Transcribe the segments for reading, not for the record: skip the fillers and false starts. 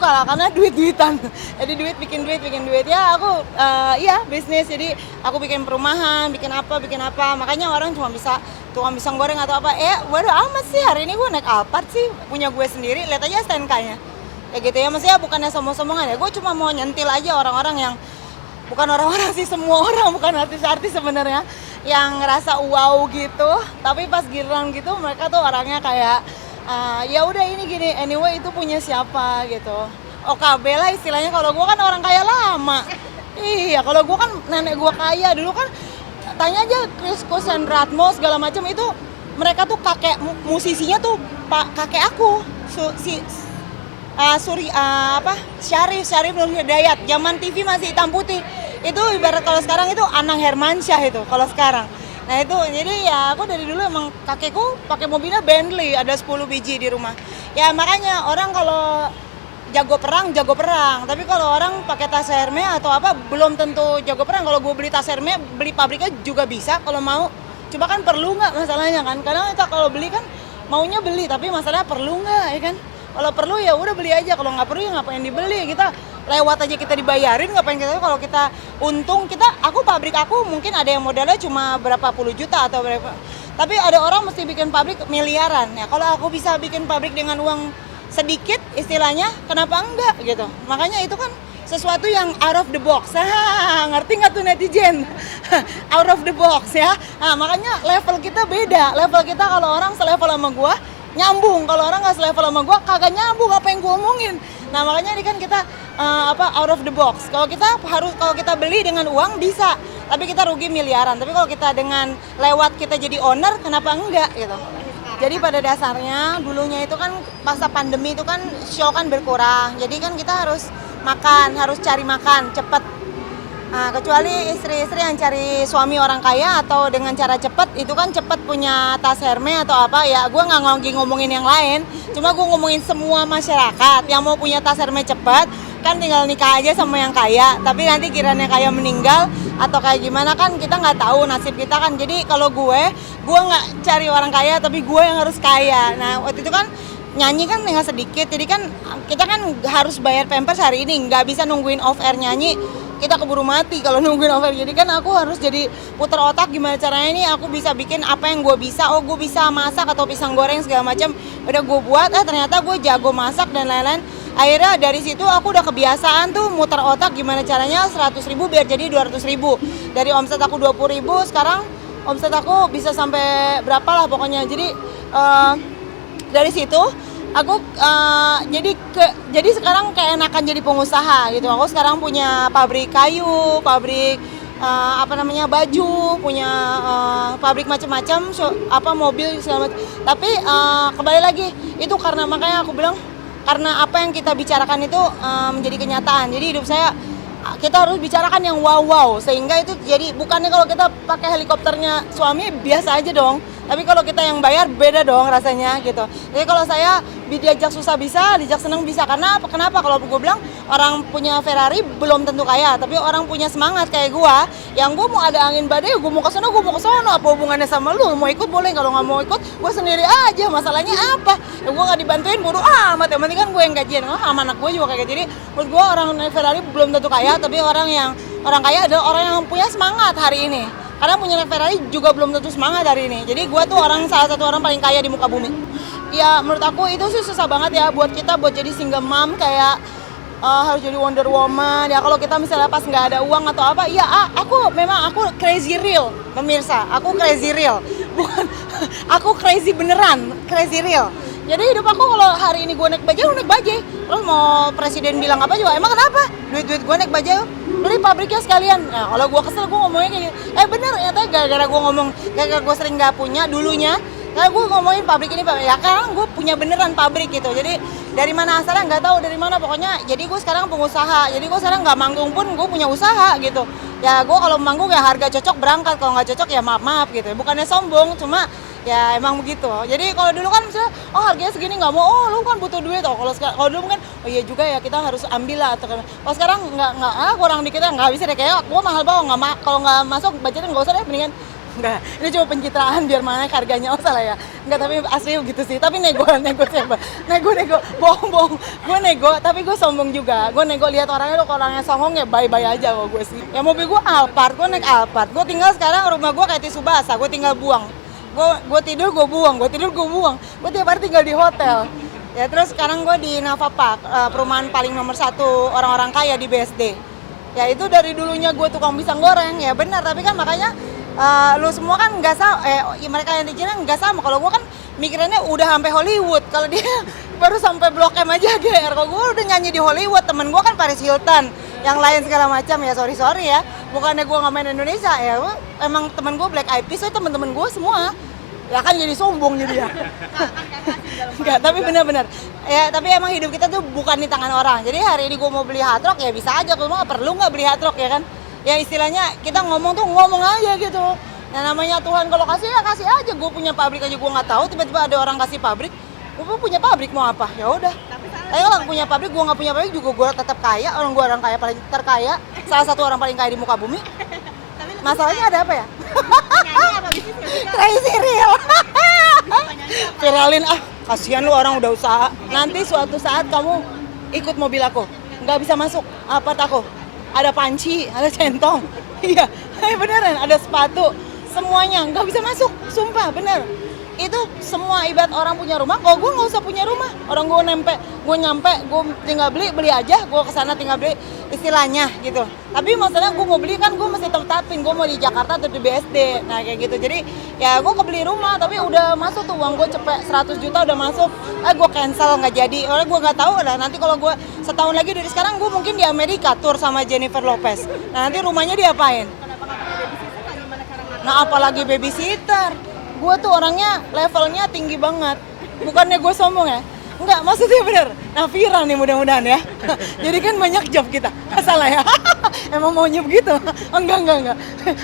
suka lah karena duit-duitan. Jadi bikin duit ya aku iya bisnis. Jadi aku bikin perumahan, bikin apa. Makanya orang cuma bisa tukang pisang goreng atau apa. Waduh amat sih, hari ini gue naik Alphard sih, punya gue sendiri. Lihat aja STNK-nya. Ya gitu ya, maksudnya bukannya sombong-sombongan ya. Gue cuma mau nyentil aja orang-orang yang bukan orang-orang sih, semua orang, bukan artis-artis sebenarnya yang ngerasa wow gitu, tapi pas giliran gitu mereka tuh orangnya kayak ya udah ini gini, anyway itu punya siapa gitu. OKB lah istilahnya. Kalau gue kan orang kaya lama. Iya, kalau gue kan nenek gue kaya dulu kan. Tanya aja Chris Kusendratmo segala macam itu, mereka tuh kakek musisinya tuh kakek aku. Syarif Nur Hidayat, zaman TV masih hitam putih. Itu ibarat kalau sekarang itu Anang Hermansyah itu kalau sekarang. Nah itu, jadi ya aku dari dulu emang kakekku pakai mobilnya Bentley, ada 10 biji di rumah. Ya makanya orang kalau jago perang, tapi kalau orang pakai tas Hermes atau apa belum tentu jago perang. Kalau gue beli tas Hermes, beli pabriknya juga bisa kalau mau. Coba kan perlu nggak masalahnya kan? Kadang kita kalau beli kan maunya beli, tapi masalahnya perlu nggak ya kan? Kalau perlu ya udah beli aja, kalau nggak perlu ya ngapain dibeli. Kita lewat aja kita dibayarin, ngapain kita, kalau kita untung pabrik aku mungkin ada yang modalnya cuma berapa puluh juta atau berapa, tapi ada orang mesti bikin pabrik miliaran. Ya kalau aku bisa bikin pabrik dengan uang sedikit istilahnya, kenapa enggak gitu. Makanya itu kan sesuatu yang out of the box. Ngerti nggak tuh netizen? Out of the box ya. Nah, makanya level kita beda. Level kita kalau orang selevel sama gua nyambung, kalau orang nggak selevel sama gua kagak nyambung apa yang gua omongin. Nah makanya ini kan kita out of the box. Kalau kita beli dengan uang bisa, tapi kita rugi miliaran. Tapi kalau kita dengan lewat kita jadi owner, kenapa enggak gitu. Jadi pada dasarnya dulunya itu kan masa pandemi itu kan show kan berkurang. Jadi kan kita harus cari makan cepet. Nah, kecuali istri-istri yang cari suami orang kaya atau dengan cara cepet, itu kan cepet punya tas Hermes atau apa ya. Gue nggak ngomongin yang lain, cuma gue ngomongin semua masyarakat yang mau punya tas Hermes cepet kan tinggal nikah aja sama yang kaya. Tapi nanti kiranya kaya meninggal atau kayak gimana kan kita nggak tahu nasib kita kan. Jadi kalau gue nggak cari orang kaya, tapi gue yang harus kaya. Nah waktu itu kan nyanyi kan tinggal sedikit, jadi kan kita kan harus bayar Pampers hari ini, nggak bisa nungguin off air nyanyi. Kita keburu mati kalau nungguin over. Jadi kan aku harus jadi putar otak gimana caranya ini aku bisa bikin apa yang gue bisa. Oh gue bisa masak atau pisang goreng segala macam, udah gue buat. Ternyata gue jago masak dan lain-lain. Akhirnya dari situ aku udah kebiasaan tuh muter otak gimana caranya 100.000 biar jadi 200.000. Dari omset aku 20.000, sekarang omset aku bisa sampai berapa lah pokoknya. Jadi dari situ aku jadi sekarang kayak enakan jadi pengusaha gitu. Aku sekarang punya pabrik kayu, pabrik baju, punya pabrik macam-macam, mobil segala macam. Tapi kembali lagi itu karena makanya aku bilang karena apa yang kita bicarakan itu menjadi kenyataan. Jadi hidup saya kita harus bicarakan yang wow sehingga itu jadi bukannya kalau kita pakai helikopternya suami biasa aja dong, tapi kalau kita yang bayar beda dong rasanya gitu. Jadi kalau saya diajak susah bisa, diajak seneng bisa. Karena kenapa kalau gue bilang orang punya Ferrari belum tentu kaya, tapi orang punya semangat kayak gue, yang gue mau ada angin badai gue mau ke sana, apa hubungannya sama lu? Mau ikut boleh, kalau nggak mau ikut gue sendiri aja. Masalahnya apa ya, gue nggak dibantuin bodo amat, yang penting kan gue yang gajian. Sama anak gue juga kayak gitu. Jadi menurut gue orang naik Ferrari belum tentu kaya, tapi orang kaya adalah orang yang punya semangat hari ini. Karena punya Ferrari juga belum tentu semangat hari ini. Jadi gue tuh salah satu orang paling kaya di muka bumi. Ya menurut aku itu sih susah banget ya buat kita buat jadi single mom, kayak harus jadi Wonder Woman. Ya kalau kita misalnya pas nggak ada uang atau apa, ya aku crazy real, pemirsa. Aku crazy real, bukan aku crazy beneran, crazy real. Jadi hidup aku kalau hari ini gue naik bajai, terus mau presiden bilang apa juga, emang kenapa? Duit gue naik bajai, beli pabriknya sekalian. Nah kalau gue kesel gue ngomongnya kayak gitu. Bener, ternyata gara-gara gue sering nggak punya dulunya. Karena gue ngomongin pabrik ini, ya kan gue punya beneran pabrik gitu. Jadi dari mana asalnya nggak tahu dari mana, pokoknya jadi gue sekarang pengusaha. Jadi gue sekarang nggak manggung pun gue punya usaha gitu. Ya gue kalau manggung ya harga cocok berangkat, kalau nggak cocok ya maaf gitu. Bukannya sombong, cuma ya emang begitu. Jadi kalau dulu kan misalnya harganya segini nggak mau, lu kan butuh duit. Kalau dulu kan iya juga ya kita harus ambil lah. Kalau sekarang nggak kurang dikit ya nggak bisa deh, kayak gue mahal banget, kalau nggak masuk budgetnya nggak usah deh, mendingan Enggak, ini cuma pencitraan biar mana harganya, oh salah ya. Enggak, tapi asli gitu sih. Tapi nego siapa? Nego, bohong. Gue nego, tapi gue sombong juga. Gue nego lihat orangnya, kalau orangnya sombong ya bye-bye aja kalau gue sih. Ya mobil gue Alphard, gue naik Alphard. Gue tinggal sekarang rumah gue kayak tisu basah, gue tinggal buang. Gue tidur, gue buang. Gue tiap hari tinggal di hotel. Ya terus sekarang gue di Nafa Park, perumahan paling nomor 1 orang-orang kaya di BSD. Ya itu dari dulunya gue tukang pisang goreng, ya benar. Tapi kan makanya lu semua kan nggak sama, mereka yang di Cina nggak sama. Kalau gue kan mikirannya udah sampai Hollywood, kalau dia baru sampai Blok M aja GR. Kalau gue udah nyanyi di Hollywood, temen gue kan Paris Hilton, yang lain segala macam ya. Sorry ya, bukannya gue nggak main Indonesia ya. Emang temen gue Black Eyed Peas, so temen-temen gue semua. Ya kan jadi sombong jadi ya. Enggak, tapi benar-benar. Ya, tapi emang hidup kita tuh bukan di tangan orang. Jadi hari ini gue mau beli hard rock ya bisa aja, kalau nggak perlu nggak beli hard rock ya kan. Ya istilahnya kita ngomong tuh ngomong aja gitu. Nah namanya Tuhan kalau kasih ya kasih aja. Gue punya pabrik aja gue nggak tahu, tiba-tiba ada orang kasih pabrik. Gue punya pabrik mau apa? Ya udah. Tapi kalau punya pabrik, gue nggak punya pabrik juga gue tetap kaya. Gue orang kaya paling terkaya, salah satu orang paling kaya di muka bumi. Masalahnya ada apa ya? Crazy real. Viralin kasihan lu orang udah usaha. Nanti suatu saat kamu ikut mobil aku, nggak bisa masuk apart aku. Ada panci, ada centong. Iya, beneran ada sepatu. Semuanya nggak bisa masuk, sumpah bener. Itu semua ibarat orang punya rumah. Kalau gue nggak usah punya rumah, orang gue nyampe, gue tinggal beli aja. Gue kesana tinggal beli, istilahnya gitu. Tapi masalahnya gue mau beli kan gue mesti tetapin. Gue mau di Jakarta atau di BSD. Nah kayak gitu. Jadi ya gue kebeli rumah, tapi udah masuk tuh uang gue cepet 100 juta udah masuk. Gue cancel nggak jadi. Oleh gue nggak tahu lah. Nanti kalau gue setahun lagi dari sekarang gue mungkin di Amerika tour sama Jennifer Lopez. Nah nanti rumahnya diapain? Nah apalagi babysitter. Gue tuh orangnya levelnya tinggi banget. Bukannya gue sombong ya. Enggak, maksudnya bener. Nah viral nih mudah-mudahan ya. Jadi kan banyak job kita. Salah ya. Emang maunya begitu? Enggak.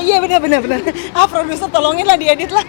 Iya bener. Produser tolongin lah diedit lah.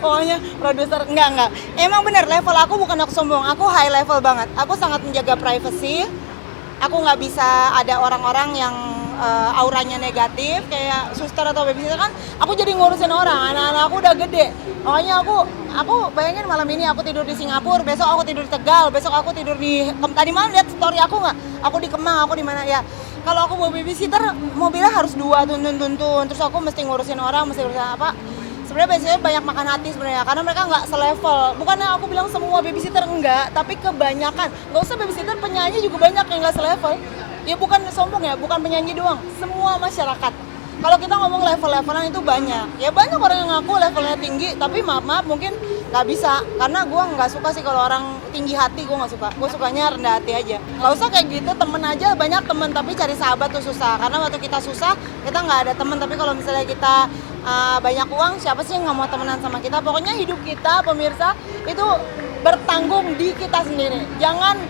Pokoknya produser enggak. Emang bener level aku bukan aku sombong. Aku high level banget. Aku sangat menjaga privacy. Aku nggak bisa ada orang-orang yang auranya negatif kayak suster atau babysitter kan. Aku jadi ngurusin orang, anak-anak aku udah gede. Makanya aku bayangin malam ini aku tidur di Singapura, besok aku tidur di Tegal, besok aku tidur di tadi malam lihat story aku nggak? Aku di Kemang, aku di mana ya. Kalau aku bawa babysitter mobilnya harus 2 tuntun. Terus aku mesti ngurusin orang, mesti ngurusin apa? Sebenarnya biasanya banyak makan hati sebenarnya karena mereka nggak selevel. Bukannya aku bilang semua babysitter enggak, tapi kebanyakan. Nggak usah babysitter, penyanyi juga banyak yang nggak selevel. Ya bukan sombong ya, bukan penyanyi doang, semua masyarakat. Kalau kita ngomong level-levelan itu banyak. Ya banyak orang yang ngaku levelnya tinggi, tapi maaf mungkin nggak bisa. Karena gue nggak suka sih kalau orang tinggi hati, gue nggak suka. Gue sukanya rendah hati aja. Nggak usah kayak gitu, temen aja banyak temen, tapi cari sahabat tuh susah. Karena waktu kita susah, kita nggak ada temen. Tapi kalau misalnya kita banyak uang, siapa sih yang nggak mau temenan sama kita? Pokoknya hidup kita, pemirsa, itu bertanggung di kita sendiri. Jangan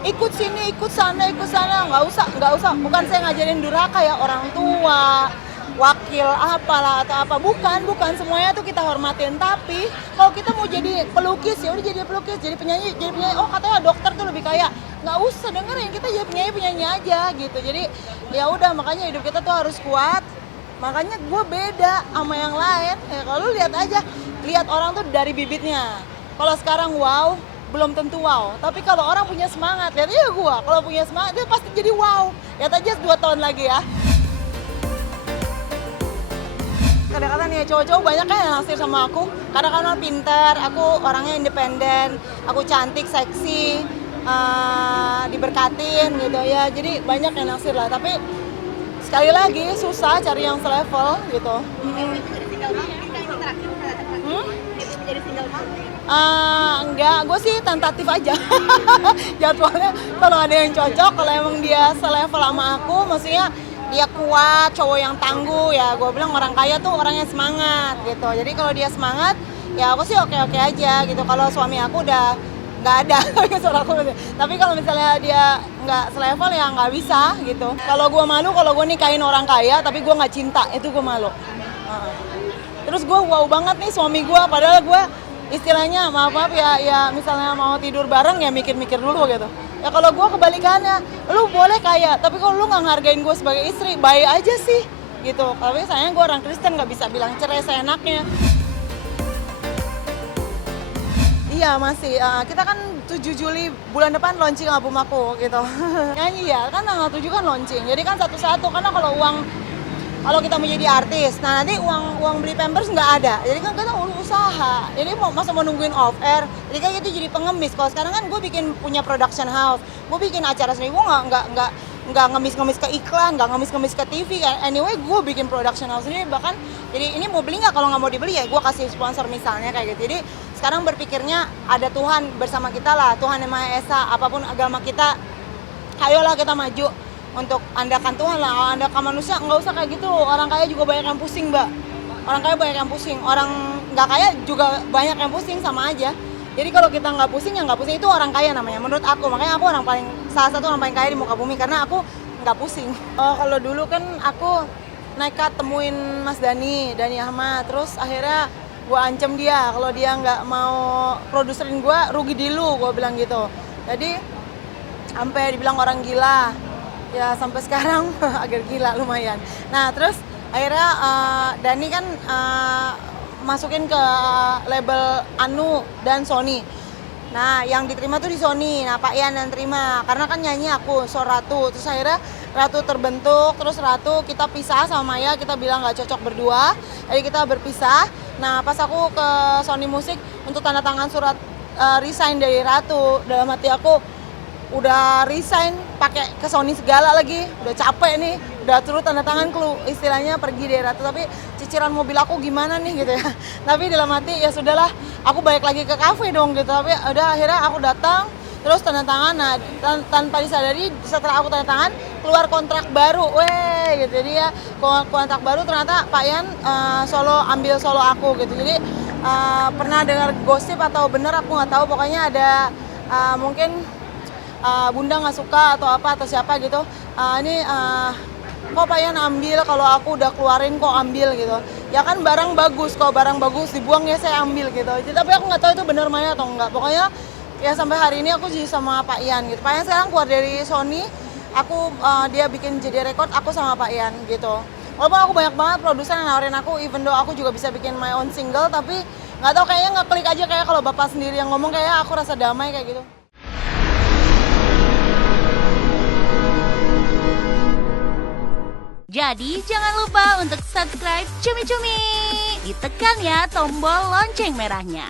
ikut sini, ikut sana, nggak usah. Bukan saya ngajarin durhaka ya orang tua, wakil apalah atau apa, bukan semuanya tuh kita hormatin. Tapi kalau kita mau jadi pelukis ya udah jadi pelukis, jadi penyanyi. Oh katanya dokter tuh lebih kaya, nggak usah dengerin, kita jadi penyanyi aja gitu. Jadi ya udah, makanya hidup kita tuh harus kuat. Makanya gue beda sama yang lain. Ya kalau lihat aja, lihat orang tuh dari bibitnya. Kalau sekarang wow, belum tentu wow. Tapi kalau orang punya semangat, lihat aja gue. Kalau punya semangat, dia pasti jadi wow. Lihat aja 2 tahun lagi ya. Kadang-kadang nih cowok-cowok banyak kan yang naksir sama aku. Kadang-kadang pintar, aku orangnya independen, aku cantik, seksi, diberkatin gitu ya. Jadi banyak yang naksir lah. Tapi sekali lagi susah cari yang selevel gitu. Enggak, gue sih tentatif aja. Jadwalnya kalau ada yang cocok, kalau emang dia selevel sama aku, maksudnya dia kuat, cowok yang tangguh ya. Gue bilang orang kaya tuh orang yang semangat gitu. Jadi kalau dia semangat, ya aku sih oke-oke aja gitu. Kalau suami aku udah nggak ada, tapi kalau misalnya dia nggak selevel ya nggak bisa gitu. Kalau gue malu kalau gue nikahin orang kaya, tapi gue nggak cinta, itu gue malu. Terus gue wow banget nih suami gue, padahal gue istilahnya maaf ya misalnya mau tidur bareng ya mikir-mikir dulu gitu. Ya kalau gue kebalikannya, lu boleh kaya, tapi kalau lu nggak ngehargain gue sebagai istri, baik aja sih. gitu. Tapi sayangnya gue orang Kristen, nggak bisa bilang cerai seenaknya. Iya masih, kita kan 7 Juli bulan depan launching album aku gitu. Nyanyi ya, kan tanggal 7 kan launching, jadi kan satu-satu, karena kalau kita menjadi artis, nah nanti uang beli Pampers nggak ada, jadi kan kita usaha, jadi masa mau nungguin off air, jadi kan itu jadi pengemis. Kalau sekarang kan gue bikin punya production house, gue bikin acara sendiri, gue nggak ngemis-ngemis ke iklan, nggak ngemis-ngemis ke TV kan. Anyway, gue bikin production house sendiri, bahkan jadi ini mau beli nggak, kalau nggak mau dibeli ya gue kasih sponsor misalnya kayak gitu. Jadi sekarang berpikirnya ada Tuhan bersama kita lah, Tuhan yang Maha Esa, apapun agama kita, ayolah kita maju untuk andalkan Tuhan lah. Kalau andalkan manusia nggak usah kayak gitu. Orang kaya juga banyak yang pusing, Mbak. Orang kaya banyak yang pusing, orang nggak kaya juga banyak yang pusing, sama aja. Jadi kalau kita nggak pusing, ya nggak pusing, itu orang kaya namanya menurut aku. Makanya aku salah satu orang paling kaya di muka bumi, karena aku nggak pusing. Kalau dulu kan aku nekat temuin Mas Dani Ahmad, terus akhirnya gue ancam dia, kalau dia nggak mau produserin gue, rugi di lu, gue bilang gitu. Jadi sampai dibilang orang gila, ya sampai sekarang agak gila lumayan. Nah terus akhirnya Dani kan masukin ke label Anu dan Sony. Nah yang diterima tuh di Sony, nah Pak Ian yang terima, karena kan nyanyi aku So Ratu. Terus akhirnya Ratu terbentuk, terus Ratu kita pisah sama Maya, kita bilang nggak cocok berdua, jadi kita berpisah. Nah pas aku ke Sony Music untuk tanda tangan surat resign dari Ratu, dalam hati aku udah resign pakai ke Sony segala lagi, udah capek nih, udah turut tanda tangan istilahnya pergi dari Ratu, tapi cicilan mobil aku gimana nih gitu ya. Tapi dalam hati ya sudahlah, aku balik lagi ke kafe dong gitu. Tapi udah akhirnya aku datang terus tanda tangan. Nah tanpa disadari setelah aku tanda tangan keluar kontrak baru, gitu. Jadi ya kontrak baru ternyata Pak Ian ambil solo aku gitu. Jadi pernah dengar gosip atau bener aku nggak tahu, pokoknya ada mungkin Bunda nggak suka atau apa atau siapa gitu, kok Pak Ian ambil, kalau aku udah keluarin kok ambil gitu. Ya kan barang bagus, kalau barang bagus dibuang ya saya ambil gitu. Jadi, tapi aku nggak tahu itu benar Maya atau enggak. Pokoknya ya sampai hari ini aku jadi sama Pak Ian gitu. Pak Ian sekarang keluar dari Sony, dia bikin jadi record, aku sama Pak Ian gitu. Walaupun aku banyak banget produser yang nawarin aku, even though aku juga bisa bikin my own single, tapi nggak tahu, kayaknya nggak klik aja, kayak kalau Bapak sendiri yang ngomong, kayak aku rasa damai kayak gitu. Jadi jangan lupa untuk subscribe Cumi Cumi. Ditekan ya tombol lonceng merahnya.